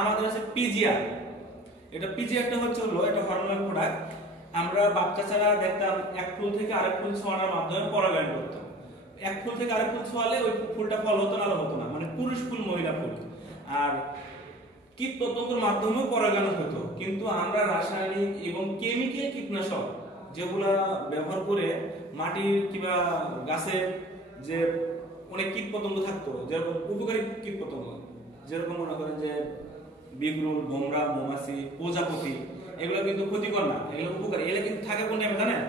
আমাদের আছে পিজিআর। এটা পিজিআরটা হচ্ছে হলো এটা হরমোনাল প্রোডাক্ট। আমরা বাচ্চা ছাড়া দেখতাম এক ফুল থেকে আরেক ফুল ছোঁয়ানোর মাধ্যমে পরাগায়ন করতাম। এক ফুল থেকে আরেক ফুল ছোঁয়ালে ওই ফুলটা ফল হতো না, হতো না, মানে পুরুষ ফুল মহিলা ফুল। আর কীট পতঙ্গের মাধ্যমেও পরাগায়ন হতো, কিন্তু আমরা রাসায়নিক এবং কেমিক্যাল কীটনাশক যেগুলা ব্যবহার করে মাটির কিংবা গাছের যে অনেক কীট পতঙ্গ থাকতো, যেরকম উপকারী কীট পতঙ্গ, যেরকম মনে করেন যে বিগরুল, ভোমরা, মৌমাছি, প্রজাপতি, এগুলো কিন্তু ক্ষতিকর না, এগুলো উপকারী। এগুলো কিন্তু থাকে কোন টাইমে জানেন?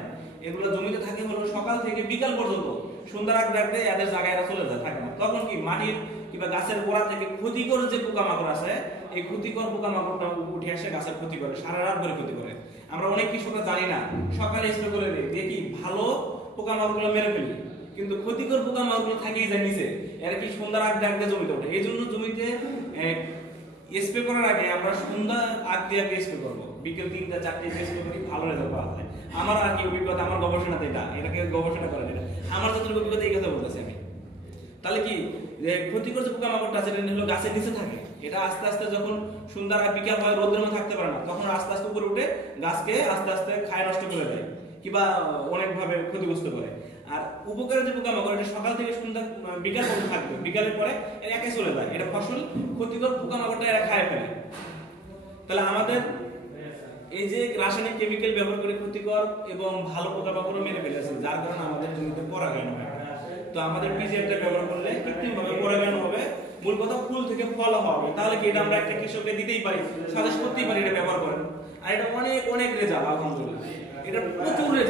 এগুলো জমিতে থাকে হলো সকাল থেকে বিকাল পর্যন্ত, সন্ধ্যার আগ রাখতে এদের জায়গায় এরা চলে যায়, থাকে না। তখন কি মাটির কিংবা গাছের গোড়া থেকে ক্ষতিকর যে পোকামাকড় আছে, এই ক্ষতিকর পোকামাকড়টা উঠে এসে গাছের ক্ষতি করে, সারা রাত ধরে ক্ষতি করে। আমরা অনেক কৃষকরা জানি না, সকালে স্প্রে করে দিই, দেখি ভালো পোকামাকড়গুলো মেরে ফেলি, কিন্তু ক্ষতিকর পোকামাকড়গুলো থাকেই যায় নিচে, এরা কি সন্ধ্যার আগ ডাকতে জমিতে ওঠে। এই জন্য জমিতে স্প্রে করার আগে আমরা সন্ধ্যা আগ দিয়ে স্প্রে করবো, বিকেল 3টা 4টে স্প্রে করি, ভালো রেজাল্ট পাওয়া যায়। আমার আর কি অভিজ্ঞতা, আমার গবেষণাতে এটাকে গবেষণা করেন, আমার যতটুকু অভিজ্ঞতা এই কথা বলতেছি আমি। তাহলে কি যে ক্ষতিকর যে পোকামাকড়টা আছে এটা হলো গাছের নিচে থাকে, এটা আস্তে আস্তে যখন সন্ধ্যার আর বিকাল হয়, রোদের মধ্যে থাকতে পারে না, তখন আস্তে আস্তে উপরে উঠে গাছকে আস্তে আস্তে খায় নষ্ট করে দেয়, কিংবা অনেকভাবে ক্ষতিগ্রস্ত করে। আর উপকারের যে পোকামাকড়, এটা সকাল থেকে সন্ধ্যা বিকাল পর্যন্ত থাকবে, বিকালের পরে এর একাই চলে যায়, এটা ফসল ক্ষতিকর পোকামাকড়টা এরা খায় ফেলে। তাহলে আমাদের এই যে রাসায়নিক কেমিক্যাল ব্যবহার করে ক্ষতিকর এবং ভালো পোকামাকড় মেরে ফেলেছে, যার কারণে আমাদের জমিতে পরাগায়ন হয়। তো আমাদের পিজিআরটা ব্যবহার করলে কৃত্রিমভাবে পরাগায়ন হবে, মূল কথা ফুল থেকে ফল হবে। তাহলে কি এটা আমরা একটা কৃষককে দিতেই পারি, সাজেস্ট করতেই পারি এটা ব্যবহার করেন। আর এটা অনেক অনেক রেজাল্ট, আলহামদুলিল্লাহ, এটা প্রচুর রেজাল্ট।